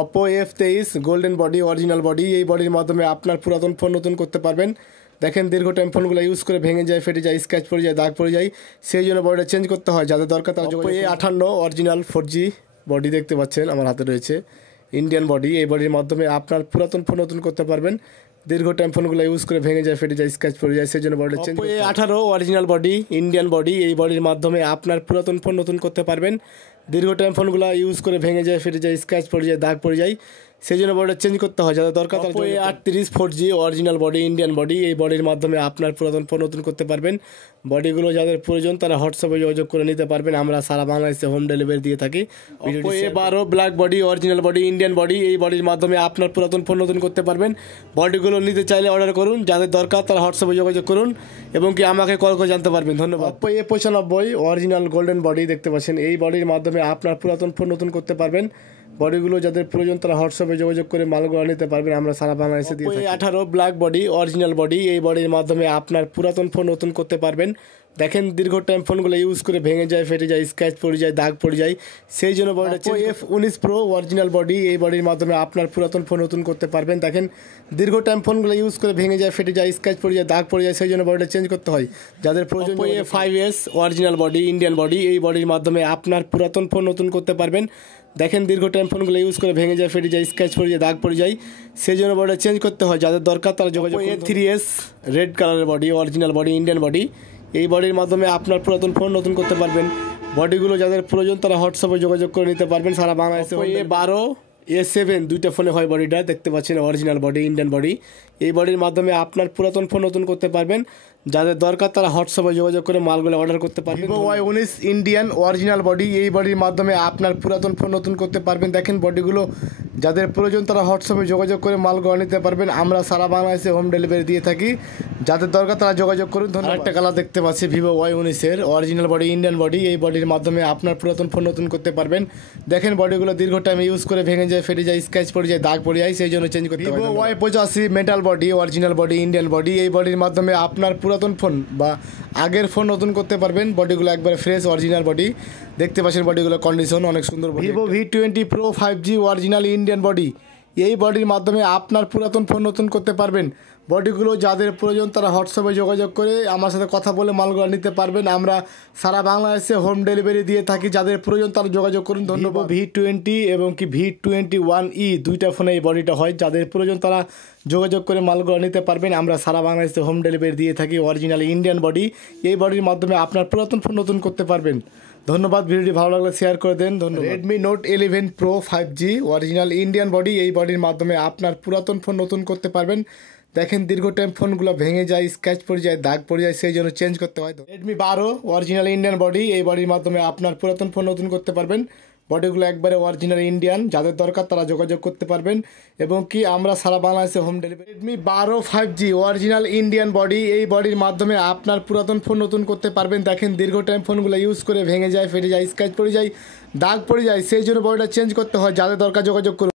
Oppo F23 golden body original body, এই বডির মাধ্যমে আপনার পুরাতন ফোন নতুন করতে পারবেন। দেখেন দীর্ঘ টাইম ফোনগুলো ইউজ করে ভেঙে যায়, ফেটে যায়, স্ক্র্যাচ পড়ে যায়, দাগ পড়ে যায়, সেই জন্য বডিটা চেঞ্জ করতে হয়। যাদের দরকার তারা Oppo A58 original 4G body দেখতে পাচ্ছেন আমার হাতে রয়েছে, ইন্ডিয়ান বডি। এই বডির মাধ্যমে আপনার পুরাতন ফোন নতুন করতে পারবেন। দীর্ঘ টাইম ফোনগুলো ইউজ করে ভেঙে যায়, ফেটে যায়, স্ক্র্যাচ পড়ে যায়, সেই জন্য বডিটা চেঞ্জ করতে হয়। Oppo A18 original body Indian body, এই বডির মাধ্যমে আপনার পুরাতন ফোন নতুন করতে পারবেন। দীর্ঘ টাইম ফোনগুলো ইউজ করে ভেঙে যায়, ফেটে যায়, স্ক্র্যাচ পড়ে যায়, দাগ পড়ে যায়, সেই জন্য বডিটা চেঞ্জ করতে হয়। যাদের দরকার তারা Oppo A38 4G original body Indian body, এই বডির মাধ্যমে আপনার পুরাতন ফোন নতুন করতে পারবেন। বডিগুলো যাদের প্রয়োজন তারা হোয়াটসঅ্যাপে যোগাযোগ করে নিতে পারবেন। আমরা সারা বাংলাদেশে হোম ডেলিভারি দিয়ে থাকি। Oppo A12 black body original body Indian body, এই বডির মাধ্যমে আপনার পুরাতন ফোন নতুন করতে পারবেন। বডিগুলো নিতে চাইলে অর্ডার করুন, যাদের দরকার তারা হোয়াটসঅ্যাপে যোগাযোগ করুন এবং কি আমাকে কল করে জানতে পারবেন। ধন্যবাদ। Oppo A95 original golden body দেখতে পাচ্ছেন, এই বডির মাধ্যমে আপনার পুরাতন ফোন নতুন করতে পারবেন। বডিগুলো যাদের প্রয়োজন তারা হোয়াটসঅ্যাপে যোগাযোগ করে মালগুলো নিতে পারবেন। আমরা সারা বাংলাদেশে দিয়ে থাকি। Oppo A18 black body original body, এই বডির মাধ্যমে আপনার পুরাতন ফোন নতুন করতে পারবেন। দেখেন দীর্ঘ টাইম ফোনগুলো ইউজ করে ভেঙে যায়, ফেটে যায়, স্ক্র্যাচ পড়ে যায়, দাগ পড়ে যায়, সেই জন্য বডিটা Oppo F19 pro original body, এই বডির মাধ্যমে আপনার পুরাতন ফোন নতুন করতে পারবেন। দেখেন দীর্ঘ টাইম ফোনগুলো ইউজ করে ভেঙে যায়, ফেটে যায়, স্ক্র্যাচ পড়ে যায়, দাগ পড়ে যায়, সেই জন্য বডিটা চেঞ্জ করতে হয়। যাদের প্রয়োজন Oppo A5s original body Indian body, এই বডির মাধ্যমে আপনার পুরাতন ফোন নতুন করতে পারবেন। দেখেন দীর্ঘ টাইম ফোনগুলো ইউজ করে ভেঙে যায়, ফেটে যায়, স্ক্র্যাচ পড়ে যায়, দাগ পড়ে যায়, সেই জন্য বডিটা চেঞ্জ করতে হয়। যাদের দরকার তারা যোগাযোগ করুন। A3s রেড কালারের body original body Indian body, এই বডির মাধ্যমে আপনার পুরাতন ফোন নতুন করতে পারবেন। বডিগুলো যাদের প্রয়োজন তারা হোয়াটসঅ্যাপে যোগাযোগ করে নিতে পারবেন সারা বাংলাদেশে। A12 A7 দুইটা ফোনে হয় বডিটা দেখতে পাচ্ছেন, অরিজিনাল বডি ইন্ডিয়ান বডি, এই বডির মাধ্যমে আপনার পুরাতন ফোন নতুন করতে পারবেন। যাদের দরকার তারা হোয়াটসঅ্যাপে যোগাযোগ করে মালগুলো অর্ডার করতে পারবেন। Vivo Y19 Indian original body, এই বডির মাধ্যমে আপনার পুরাতন ফোন নতুন করতে পারবেন। দেখেন বডিগুলো যাদের প্রয়োজন তারা হোয়াটসঅ্যাপে যোগাযোগ করে মালগুলো নিতে পারবেন। আমরা সারা বাংলাদেশে হোম ডেলিভারি দিয়ে থাকি, যাদের দরকার তারা যোগাযোগ করুন। ধন্যবাদ। একটা কালার দেখতে পাচ্ছি Vivo Y19 original body Indian body, এই বডির মাধ্যমে আপনার পুরাতন ফোন নতুন করতে পারবেন। দেখেন বডিগুলো দীর্ঘ টাইম ইউজ করে ভেঙে যায়, ফেটে যায়, স্ক্র্যাচ পড়ে যায়, দাগ পড়ে যায়, সেই জন্য চেঞ্জ করতে হয়। Vivo Y85 metal body original body Indian body, এই বডির মাধ্যমে আপনার পুরাতন ফোন বা আগের ফোন নতুন করতে পারবেন। বডিগুলো একবারে ফ্রেশ অরিজিনাল বডি দেখতে পাচ্ছেন, বডিগুলো কন্ডিশন অনেক সুন্দর। Vivo V20 Pro 5G original Indian body, এই বডির মাধ্যমে আপনার পুরাতন ফোন নতুন করতে পারবেন। বডিগুলো যাদের প্রয়োজন তারা হোয়াটসঅ্যাপে যোগাযোগ করে আমার সাথে কথা বলে মালগুলো নিতে পারবেন। আমরা সারা বাংলাদেশে হোম ডেলিভারি দিয়ে থাকি, যাদের প্রয়োজন তারা যোগাযোগ করুন। ধন্যবাদ। V20 এবং কি V21e দুইটা ফোনে এই বডিটা হয়, যাদের প্রয়োজন তারা যোগাযোগ করে মালগুলো নিতে পারবেন। আমরা সারা বাংলাদেশে হোম ডেলিভারি দিয়ে থাকি। অরিজিনাল ইন্ডিয়ান বডি, এই বডির মাধ্যমে আপনার পুরাতন ফোন নতুন করতে পারবেন। ধন্যবাদ। ভিডিওটি ভালো লাগলে শেয়ার করে দেন। ধন্যবাদ। Redmi Note 11 Pro 5G original Indian body, এই বডির মাধ্যমে আপনার পুরাতন ফোন নতুন করতে পারবেন। দেখেন দীর্ঘ টাইম ফোনগুলো ভেঙে যায়, স্ক্র্যাচ পড়ে যায়, দাগ পড়ে যায়, সেই জন্য চেঞ্জ করতে হয়। Redmi 12 অরিজিনাল ইন্ডিয়ান বডি, এই বডির মাধ্যমে আপনার পুরাতন ফোন নতুন করতে পারবেন। বডিগুলো একবারে অরিজিনাল ইন্ডিয়ান, যাদের দরকার তারা যোগাযোগ করতে পারবেন এবং কি আমরা সারা বাংলাদেশে home delivery. Redmi 12 5G original Indian body, এই বডির মাধ্যমে আপনার পুরাতন ফোন নতুন করতে পারবেন। দেখেন দীর্ঘ টাইম ফোনগুলো ইউজ করে ভেঙে যায়, ফেটে যায়, স্ক্র্যাচ পড়ে যায়, দাগ পড়ে যায়, সেই জন্য বডিটা চেঞ্জ করতে হয়। যাদের দরকার যোগাযোগ করুন।